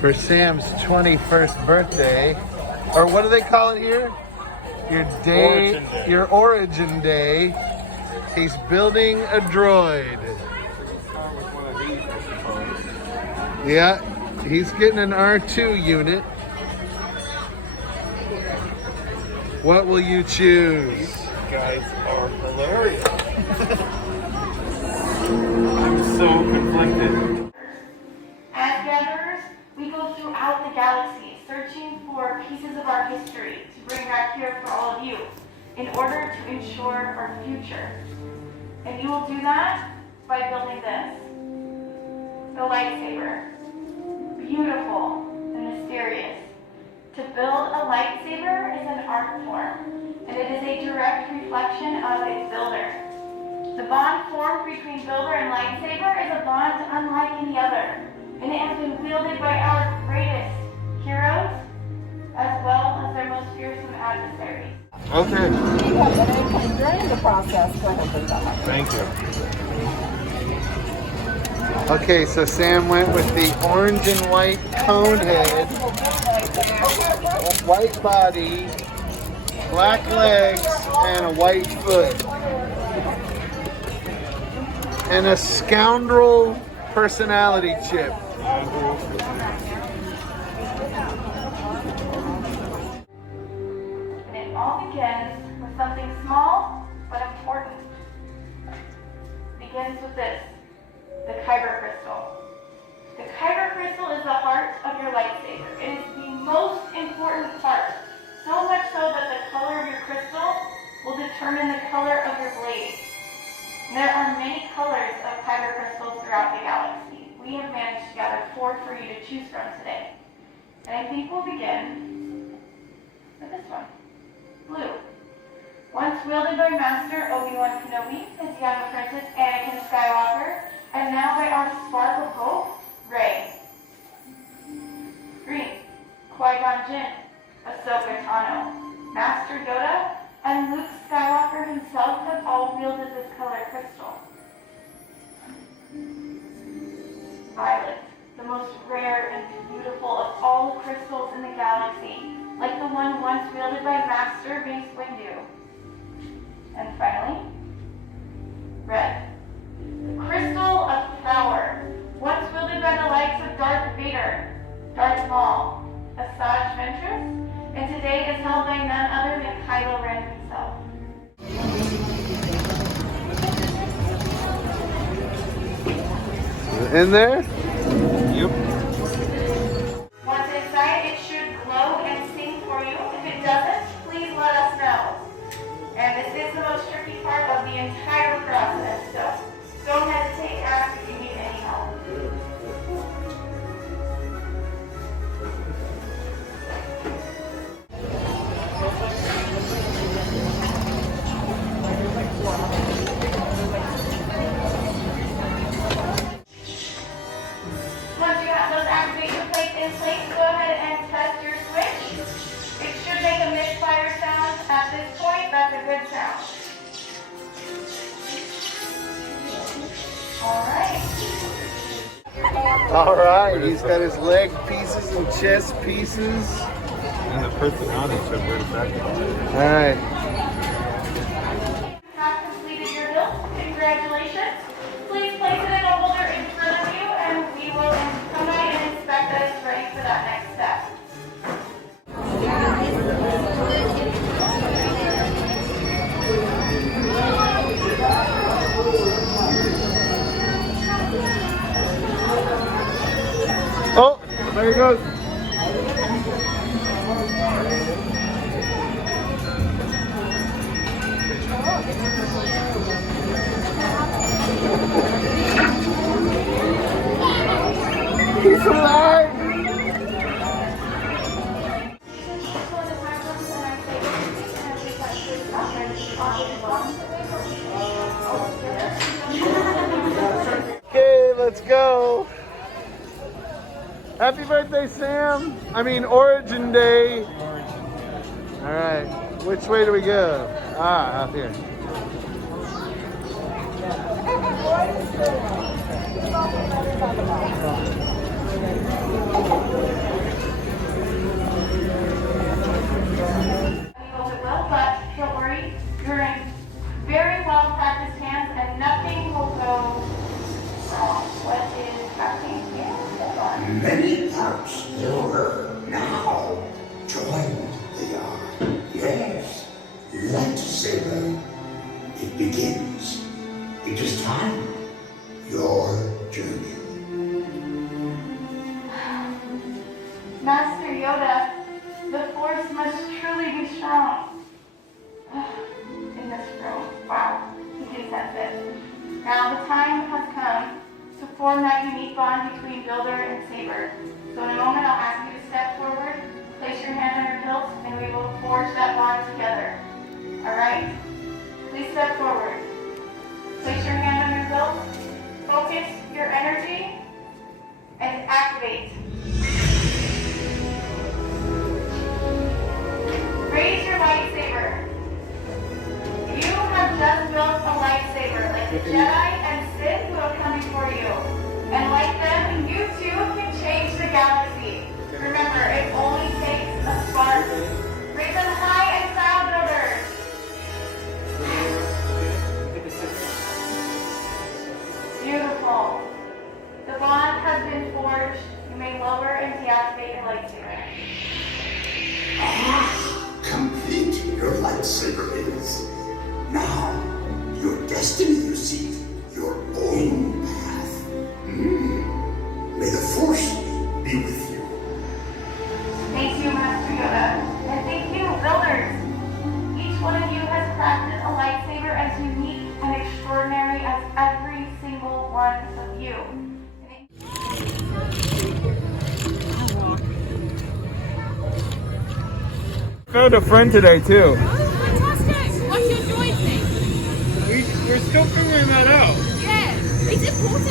for Sam's 21st birthday. Or what do they call it here? Your day, your origin day. He's building a droid. Yeah, he's getting an R2 unit. What will you choose? These guys are hilarious. I'm so conflicted. As gatherers, we go throughout the galaxy, searching for pieces of our history to bring back here for all of you, in order to ensure our future. And you will do that by building this, the lightsaber. Beautiful and mysterious. To build a lightsaber is an art form, and it is a direct reflection of its builder. The bond formed between builder and lightsaber is a bond unlike any other, and it has been wielded by our greatest heroes, as well as their most fearsome adversaries. Okay. During the process, go ahead and put that on. Thank you. Okay, so Sam went with the orange and white cone head, white body, black legs, and a white foot. And a scoundrel personality chip. And it all begins with something small but important. It begins with this, the kyber crystal. The kyber crystal is the heart of your lightsaber. It is the most important part, so much so that the color of your crystal will determine the color of your blade. And there are many colors of kyber crystals throughout the galaxy. We have managed to gather 4 for you to choose from today. And I think we'll begin with this one, blue. Once wielded by Master Obi-Wan Kenobi, his young apprentice Anakin Skywalker, and now by our spark of hope, Rey. Green, Qui-Gon Jinn, Ahsoka Tano, Master Yoda, and Luke Skywalker himself have all wielded this color crystal. Violet, the most rare and beautiful of all the crystals in the galaxy, like the one once wielded by Master Mace Windu. And finally, red, the crystal of power, once wielded by the likes of Darth Vader, Darth Maul, Asajj Ventress, and today is held by none other than Kylo Ren himself. In there? Yep. Once inside, it should glow and sing for you. If it doesn't, please let us know. And this is the most tricky part of the entire process, so don't hesitate to ask if you need any help. Once you have those activation plates in place, go ahead and test your switch. It should make a misfire sound at this point. That's a good sound. All Alright, he's got his leg pieces and chest pieces. And the personality should wear the back. Alright. have completed your build. Congratulations. Please place it in a holder in front of you, and we will come by and inspect that it's ready for that next step. Oh, there he goes. He's alive! Okay, let's go. Happy birthday, Sam. I mean, Origin Day. All right. Which way do we go? Ah, out here. many parts builder. Now, join the art. Yes, lightsaber. It begins. It is time. Your journey. Master Yoda, the Force must truly be strong. In this room, wow, you can sense it. Now the time has come to form that unique bond between Builder and Saber. So in a moment I'll ask you to step forward, place your hand on your hilt, and we will forge that bond together. Alright? Please step forward. Place your hand on your hilt, focus your energy, and activate. Raise your lightsaber. You have just built a lightsaber like the Jedi and Sith who have come before you. And like them, you too can change the galaxy. Remember, it only takes a spark. Raise them high and proud, builders. Beautiful. The bond has been forged. You may lower and deactivate your lightsaber. Complete your lightsaber is. Now, your destiny, you seek, your own path. May the Force be with you. Thank you, Master Yoda. And thank you, builders. Each one of you has crafted a lightsaber as unique and extraordinary as every single one of you. Found a friend today too. Fantastic! What's your droid's name? We're still figuring that out. Yeah, it's important.